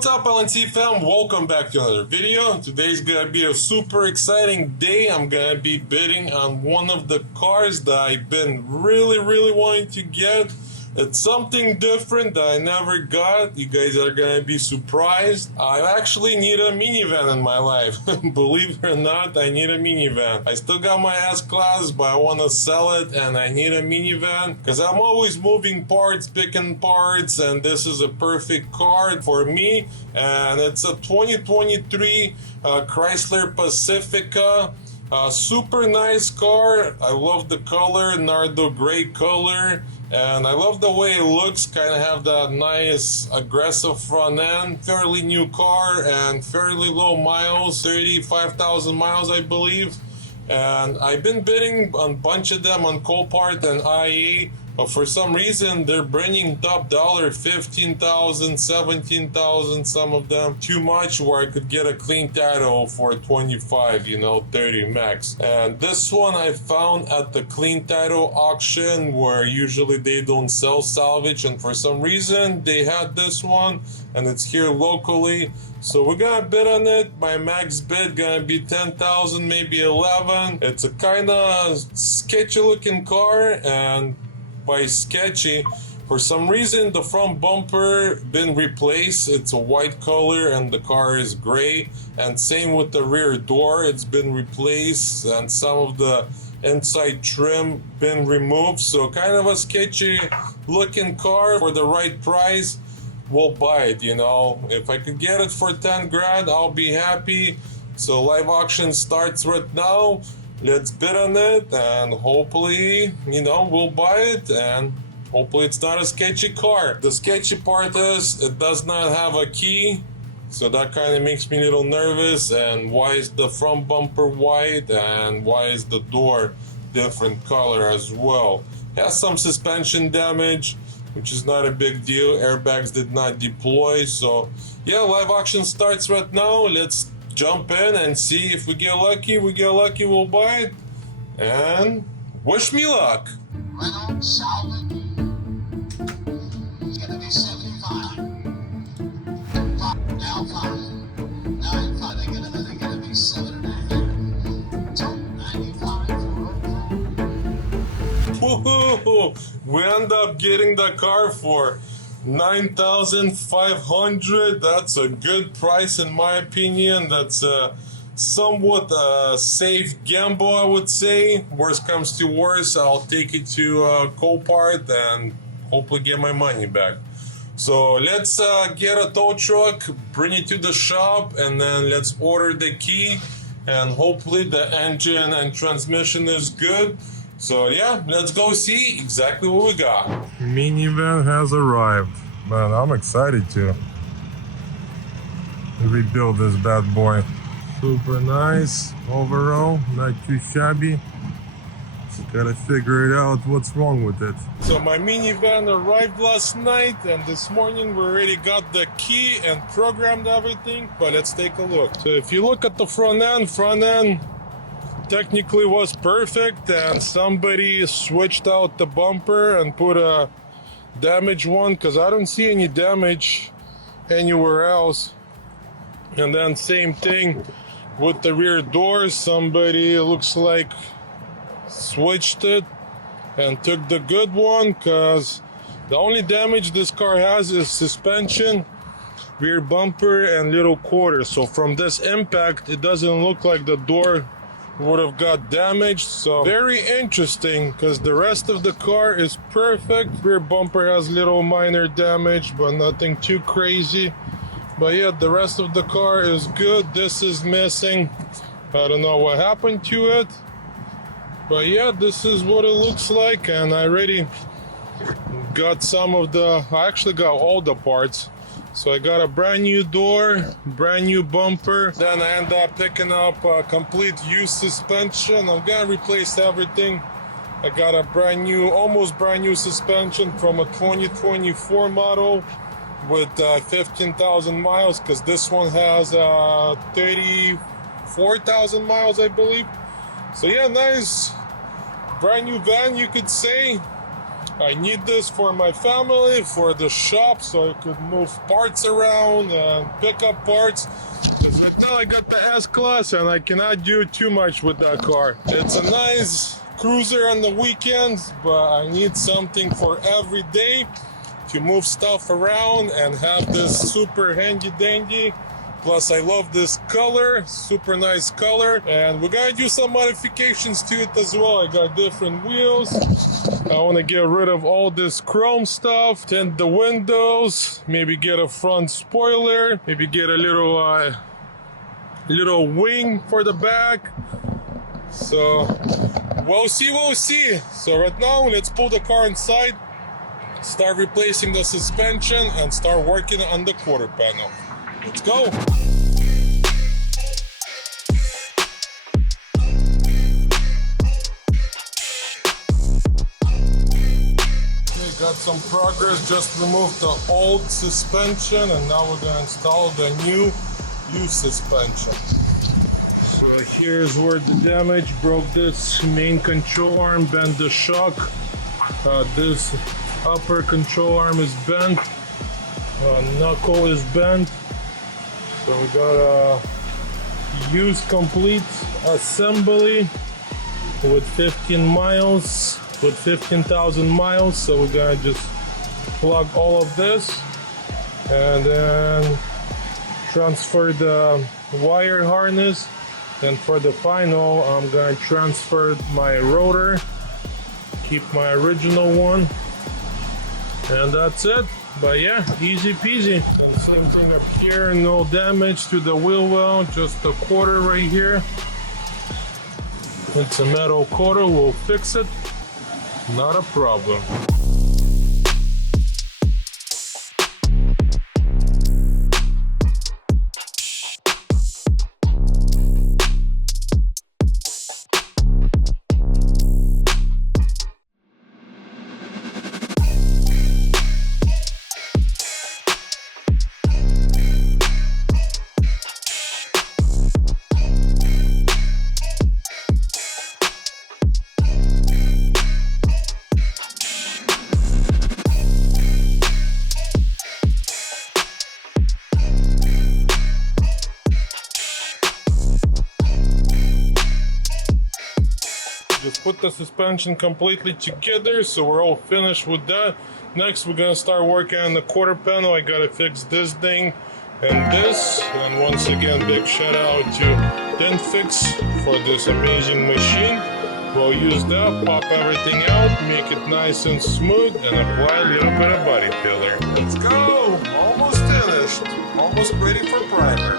What's up, LNC fam? Welcome back to another video. Today's gonna be a super exciting day. I'm gonna be bidding on one of the cars that I've been really wanting to get. It's something different that I never got. You guys are gonna be surprised. I actually need a minivan in my life. Believe it or not, I need a minivan. I still got my S-Class, but I want to sell it and I need a minivan because I'm always moving parts, picking parts, and this is a perfect car for me. And it's a 2023 Chrysler Pacifica. Super nice car. I love the color, Nardo gray color. And I love the way it looks, kind of have that nice aggressive front end. Fairly new car and fairly low miles, 35,000 miles I believe. And I've been bidding on a bunch of them on Copart and IA, but for some reason they're bringing top dollar, 15,000, 17,000, some of them. Too much where I could get a clean title for 25, 30 max. And this one I found at the clean title auction where usually they don't sell salvage, and for some reason they had this one and it's here locally. So we're gonna bid on it. My max bid gonna be 10,000, maybe 11. It's a kind of sketchy looking car, and by sketchy, for some reason the front bumper been replaced. It's a white color and the car is gray, and same with the rear door, it's been replaced and some of the inside trim been removed. So kind of a sketchy looking car. For the right price, we'll buy it. If I could get it for 10 grand, I'll be happy. So live auction starts right now. Let's bid on it and hopefully, we'll buy it, and hopefully it's not a sketchy car. The sketchy part is it does not have a key, so that kind of makes me a little nervous. And why is the front bumper white, and why is the door different color as well? It has some suspension damage, which is not a big deal. Airbags did not deploy. So yeah, live auction starts right now. Let's jump in and see if we get lucky. We'll buy it, and wish me luck. Renault Salvin. It's gonna be 75. Now 5. 9 5. They're gonna be 7.5. 95 for Woohoo! We end up getting the car for 9,500. That's a good price in my opinion. That's a somewhat safe gamble, I would say. Worst comes to worst, I'll take it to Copart and hopefully get my money back. So let's get a tow truck, bring it to the shop, and then let's order the key, and hopefully the engine and transmission is good. So yeah, let's go see exactly what we got. Minivan has arrived. Man, I'm excited to rebuild this bad boy. Super nice overall, not too shabby. Just gotta figure it out what's wrong with it. So my minivan arrived last night, and this morning we already got the key and programmed everything, but let's take a look. So if you look at the front end technically was perfect, and somebody switched out the bumper and put a damaged one, because I don't see any damage anywhere else. And then same thing with the rear doors. Somebody, looks like, switched it and took the good one, because the only damage this car has is suspension, rear bumper, and little quarter. So from this impact, it doesn't look like the door would have got damaged. So very interesting, because the rest of the car is perfect. Rear bumper has little minor damage, but nothing too crazy. But yeah, the rest of the car is good. This is missing. I don't know what happened to it, but yeah, this is what it looks like. And I already got I actually got all the parts. So I got a brand new door, brand new bumper. Then I end up picking up a complete used suspension. I'm gonna replace everything. I got a almost brand new suspension from a 2024 model with 15,000 miles, because this one has 34,000 miles, I believe. So yeah, nice brand new van, you could say. I need this for my family, for the shop, so I could move parts around and pick up parts. Because right now I got the S-Class and I cannot do too much with that car. It's a nice cruiser on the weekends, but I need something for every day to move stuff around and have this super handy dandy. Plus I love this color, super nice color, and we're gonna do some modifications to it as well. I got different wheels. I want to get rid of all this chrome stuff, tint the windows, maybe get a front spoiler, maybe get a little wing for the back. So we'll see. So right now let's pull the car inside, start replacing the suspension, and start working on the quarter panel. Let's go. Okay, got some progress. Just removed the old suspension and now we're gonna install the new suspension. So here's where the damage broke. This main control arm, bent the shock. This upper control arm is bent. Knuckle is bent. So we got a used complete assembly with 15,000 miles. So we're gonna just plug all of this and then transfer the wire harness. And for the final, I'm gonna transfer my rotor, keep my original one, and that's it. But yeah, easy peasy. And same thing up here, no damage to the wheel well, just a quarter right here. It's a metal quarter, we'll fix it, not a problem. Just put the suspension completely together, so we're all finished with that. Next we're gonna start working on the quarter panel. I gotta fix this thing and this, and once again big shout out to Dent Fix for this amazing machine. We'll use that, pop everything out, make it nice and smooth, and apply a little bit of body filler. Let's go! Almost finished, almost ready for primer.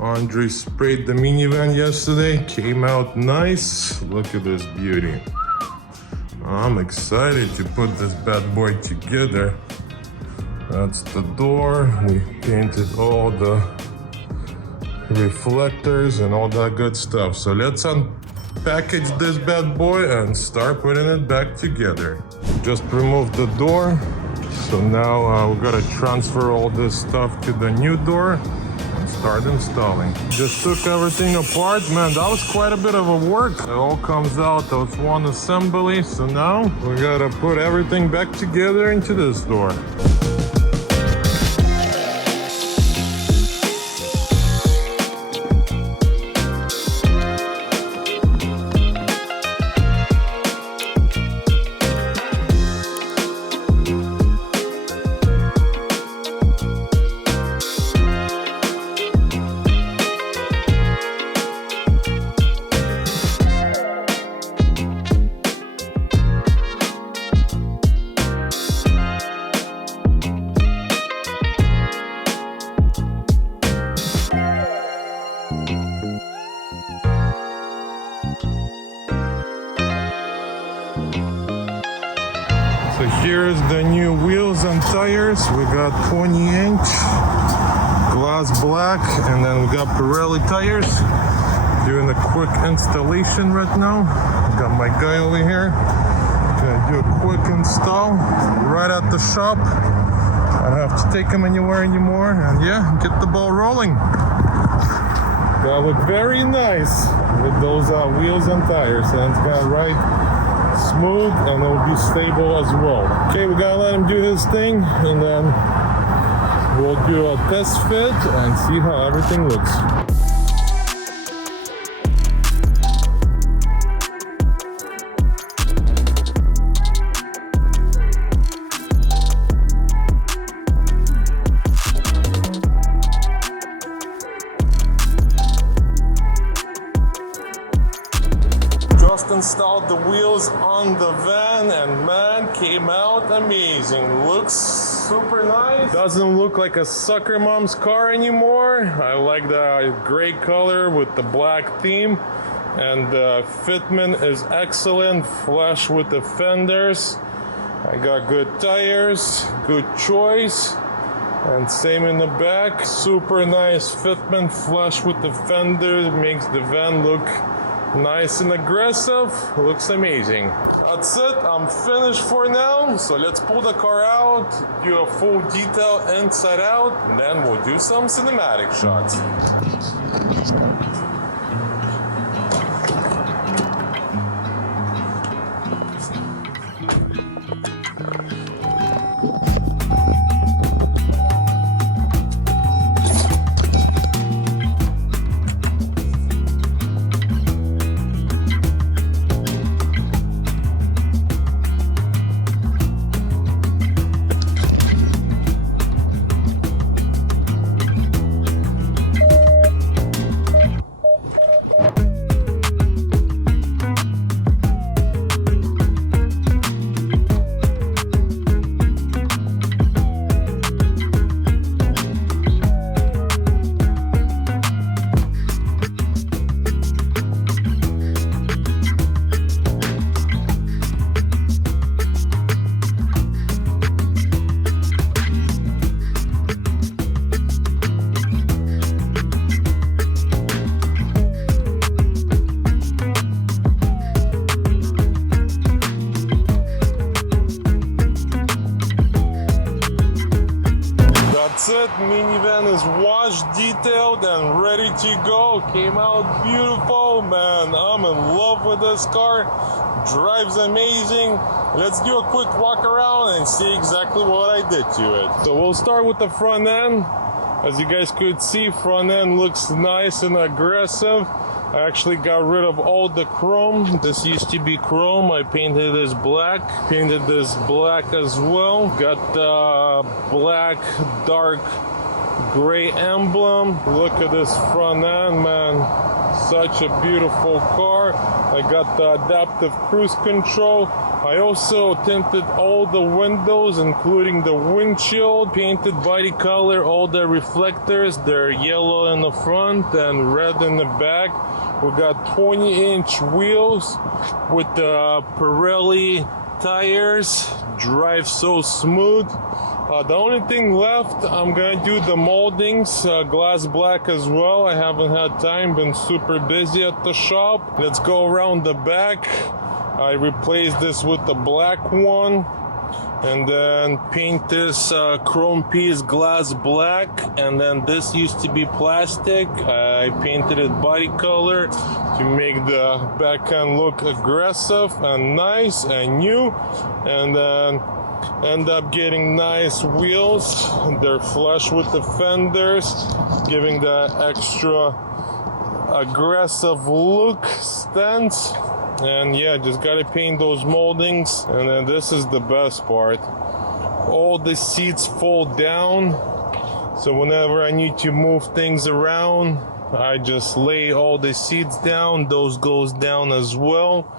Andre sprayed the minivan yesterday, came out nice. Look at this beauty. I'm excited to put this bad boy together. That's the door. We painted all the reflectors and all that good stuff. So let's unpackage this bad boy and start putting it back together. Just removed the door. So now we gotta transfer all this stuff to the new door. and start installing. Just took everything apart. Man, that was quite a bit of a work. It all comes out as one assembly. So now we gotta put everything back together into this door. So here's the new wheels and tires. We got 20-inch glass black, and then we got Pirelli tires. Doing a quick installation right now. Got my guy over here. Gonna do a quick install right at the shop. I don't have to take them anywhere anymore, and yeah, get the ball rolling. Gonna look very nice with those wheels and tires, and it's gonna ride smooth and it'll be stable as well. Okay, we gotta let him do his thing, and then we'll do a test fit and see how everything looks. Just installed the wheels on the van, and man, came out amazing. Looks super nice. Doesn't look like a sucker mom's car anymore. I like the gray color with the black theme, and the fitment is excellent, flush with the fenders. I got good tires, good choice, and same in the back. Super nice fitment, flush with the fenders, makes the van look nice and aggressive. Looks amazing. That's it. I'm finished for now. So let's pull the car out, do a full detail inside out, and then we'll do some cinematic shots. That's it, minivan is washed, detailed, and ready to go. Came out beautiful, man. I'm in love with this car. Drives amazing. Let's do a quick walk around and see exactly what I did to it. So we'll start with the front end. As you guys could see, front end looks nice and aggressive. I actually got rid of all the chrome. This used to be chrome. I painted this black. Painted this black as well. Got the black dark gray emblem. Look at this front end, man. Such a beautiful car. I got the adaptive cruise control. I also tinted all the windows, including the windshield. Painted body color, all the reflectors. They're yellow in the front and red in the back. We got 20-inch wheels with the Pirelli tires. Drive so smooth. The only thing left, I'm gonna do the moldings, glass black as well. I haven't had time, been super busy at the shop. Let's go around the back. I replaced this with the black one. and then paint this chrome piece glass black, and then this used to be plastic. I painted it body color to make the back end look aggressive and nice and new, and then end up getting nice wheels. They're flush with the fenders, giving the extra aggressive look stance. And yeah, just gotta paint those moldings. And then this is the best part, all the seats fold down, so whenever I need to move things around, I just lay all the seats down. Those goes down as well,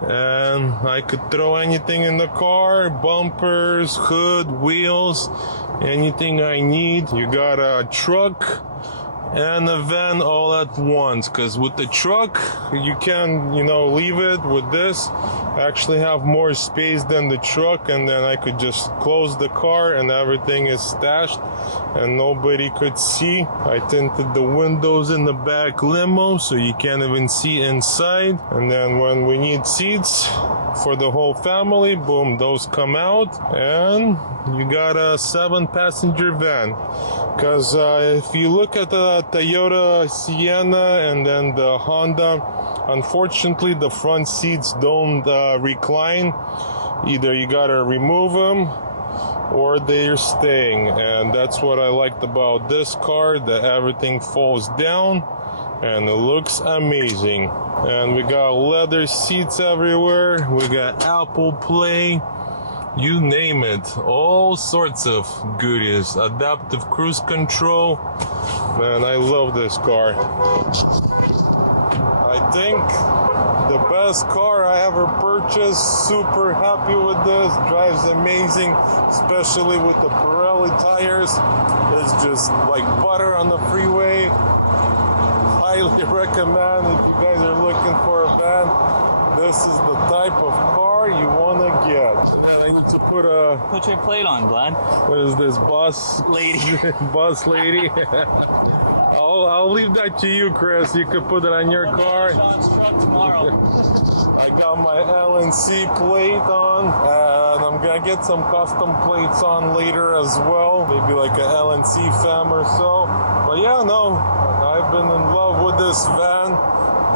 and I could throw anything in the car, bumpers, hood, wheels, anything I need. You got a truck and a van all at once, because with the truck you can, leave it. With this, I actually have more space than the truck, and then I could just close the car and everything is stashed and nobody could see. I tinted the windows in the back limo so you can't even see inside, and then when we need seats for the whole family, boom, those come out, and you got a 7-passenger van. Because if you look at the Toyota Sienna and then the Honda, unfortunately the front seats don't recline. Either you gotta remove them or they're staying, and that's what I liked about this car, that everything falls down and it looks amazing. And we got leather seats everywhere, we got Apple Play, you name it, all sorts of goodies. Adaptive cruise control. Man, I love this car. I think the best car I ever purchased. Super happy with this. Drives amazing, especially with the Pirelli tires. It's just like butter on the freeway. Highly recommend if you guys are looking for a van. This is the type of car you want to get. Man, I need to put your plate on, Vlad. What is this, boss Lady. boss lady? I'll leave that to you, Chris. You could put it on your car. Sean's truck tomorrow. I got my LNC plate on, and I'm gonna get some custom plates on later as well. Maybe like a LNC fam or so. But yeah, no, I've been in love with this van.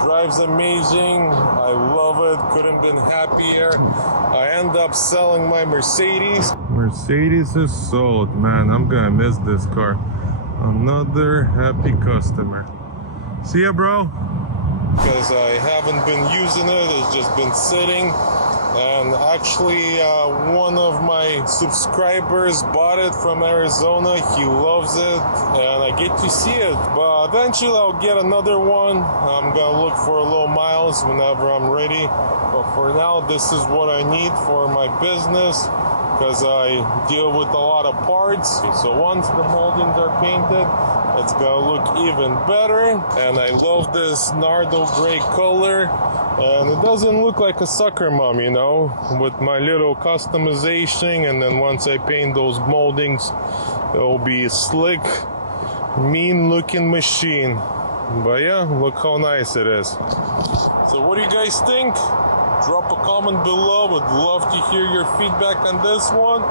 Drives amazing. I love it. Couldn't been happier. I end up selling my Mercedes. Mercedes is sold, man. I'm gonna miss this car. Another happy customer. See ya, bro. Because I haven't been using it. It's just been sitting. And actually, one of my subscribers bought it from Arizona. He loves it, and I get to see it. But eventually, I'll get another one. I'm gonna look for low miles whenever I'm ready. But for now, this is what I need for my business, because I deal with a lot of parts. So once the moldings are painted, it's gonna look even better. And I love this Nardo gray color. And it doesn't look like a sucker mom, with my little customization. And then once I paint those moldings, it'll be a slick, mean looking machine. But yeah, look how nice it is. So what do you guys think? Drop a comment below. Would love to hear your feedback on this one.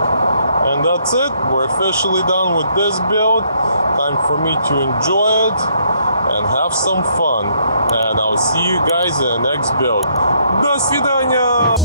And that's it. We're officially done with this build. Time for me to enjoy it and have some fun. And I'll see you guys in the next build. До свидания!